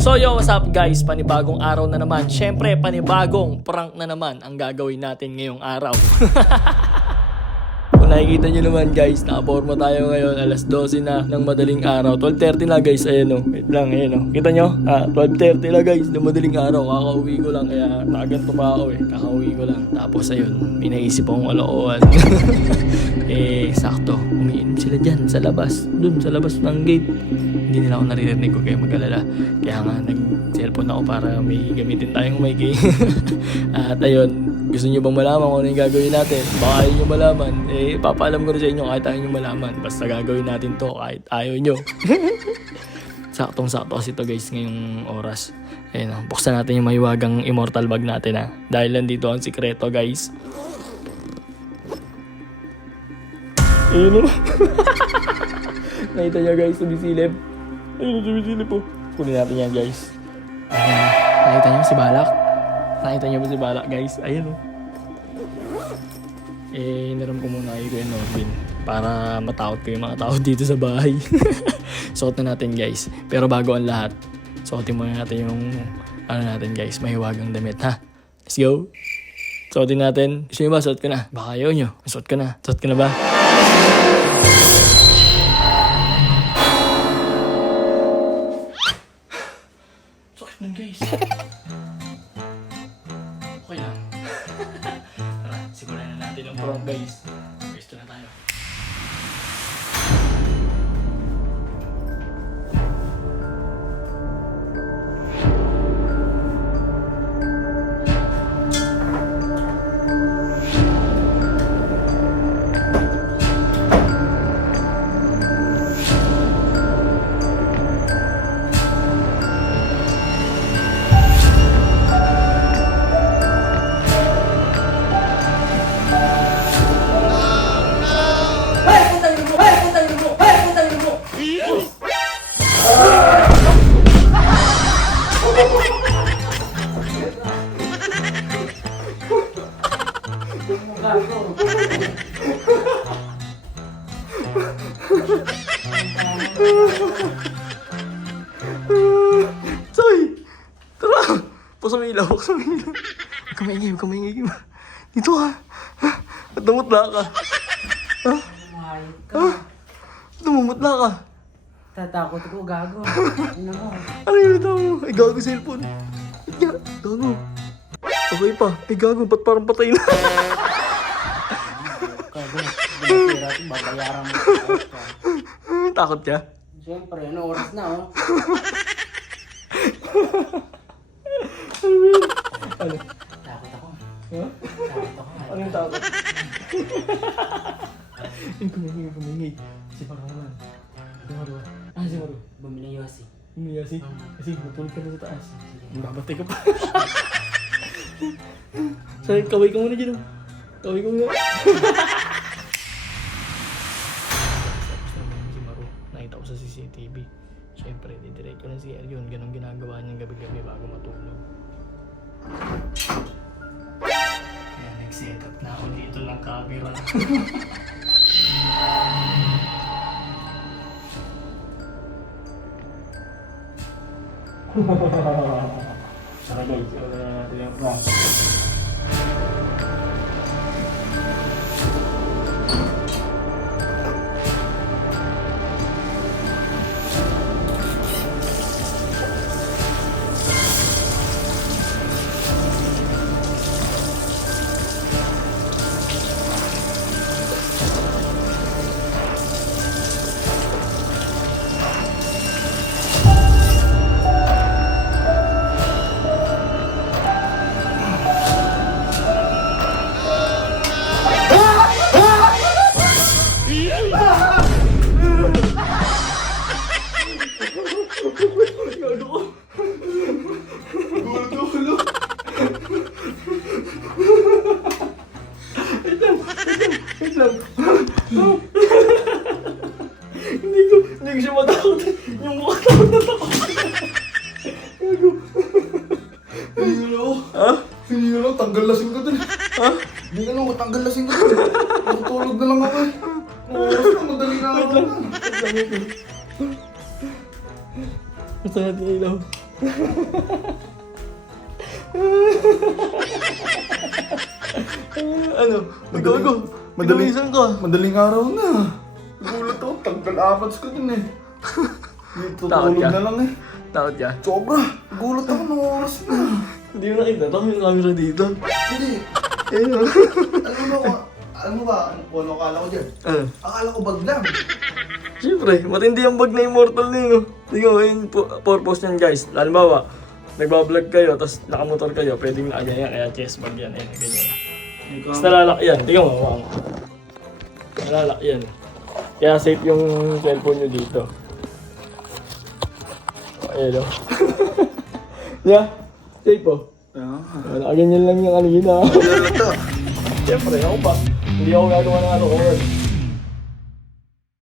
So yo, what's up guys? Panibagong araw na naman. Syempre, panibagong prank na naman ang gagawin natin ngayong araw. Kung nakikita nyo naman guys, nakaporma tayo ngayon. Alas 12 na ng madaling araw. 12:30 na guys, ayan o. Wait lang, ayan o. Kita nyo? 12:30 na guys, ng madaling araw. Kakauwi ko lang, kaya nakaganto pa ako eh. Kakauwi ko lang. Tapos ayun, pinaisip akong alokohan. Sakto. Umiinom sila dyan sa labas. Dun sa labas ng gate. Hindi nila ako naririnig ko kaya mag-alala. Kaya nga nag-cellphone ako para may gamitin tayong mic eh. At ayun, gusto nyo bang malaman kung ano yung gagawin natin? Baka ayaw nyo malaman. Papaalam ko rin sa inyo kahit ayaw nyo malaman. Basta gagawin natin to kahit ayaw nyo. Saktong-sakto kasi to guys ngayong oras. Ayun, buksan natin yung mahiwagang immortal bag natin ha. Dahil nandito ang sikreto guys. Ayun o. Nakita nyo guys, sumisilip. Ayun, sumisilip po. Kunin natin yan guys. Nakita nyo si Balak? Nakita nyo ba si Balak guys? Ayun o. Hiniram ko muna kay Kuya Norbin para matakot ko yung mga tao dito sa bahay. Suot na natin guys. Pero bago ang lahat, suotin muna natin yung ano natin guys, mahiwagang damit ha. Let's go. Suotin natin. Gusto nyo ba? Suot ko na. Baka ayaw nyo. Suot ko na. Suot ko na ba? Suot nun guys. Okay lang. Tara, simulan na natin ang prank guys. Gusto na tayo. Soy! Tara! Pusang ilaw, pusang ilaw. Huwag ka maingay. Dito ka. At namutla ka. Ha? Mahayop ka. Ha? Namumutla ka. Tatakot ko, gago. Ano mo? Ano yung ito mo? Ay, gago cellphone. Nga, gago. Okay pa. Ay, gago. Ba't parang patay na? Gago. Binatira ito, babayaran mo. Takot ka? Siyempre, ano oras na, oh. Ano yun? Ano? Takot ako. Ha? Takot ako. Ano yung takot? Ay, kumingay. Si Maro naman. Si Maro. Si Maro. Bumili Yossi. Kasi matulog ka na sa taas. Mabatay ka pa. Sorry, kaway ka muna dyan. Kaway ka muna. Si Maro, nakita ko sa CCTV. Siyempre, didirect ko na si Arion. Ganun ginagawa niyang gabi-gabi bago matulog. Kaya nag-set up na ako dito ng camera. Tara guys, wala na natin yung prank. lang. Hindi ko siya matakot. Yung mukha takot na takot. Hindi na ako. Ha? Hindi na lang, tanggal lasing ka dun. Ha? Hindi na lang, matanggal lasing ka dun. Matutulog na lang ako eh. Oo, basta madalas wait lang. Gusto natin ilaw. Ano? Magago. Pinamisan ka. Madaling araw na. Gulat ako, tanggal apats ko din eh. Dito Takot tulog ka? na lang eh. Takot ka? Sobra. Gulat ako ng oras na. Hindi mo nakita. Tama yung camera dito. Hindi. Ayun. Alam mo ba, kung ano akala ko dyan? Akala ko bag lang. Siyempre, matindi ang bag na immortal na yun. Tingnan mo, yung purpose niyan guys. Halimbawa, nagbablog kayo, tapos nakamotor kayo, pwedeng nakaganyan, kaya chest bag yan, ayun, ganyan. Tapos nalalak yan, tingnan mo, wow. Nalalak yan. Kaya safe yung cellphone nyo dito. Ayun o. Yeah, safe po. Nakaganyan lang yung kanina. Ano to? Siyempre, ako pa. Hindi ako gagawa ng ano ko.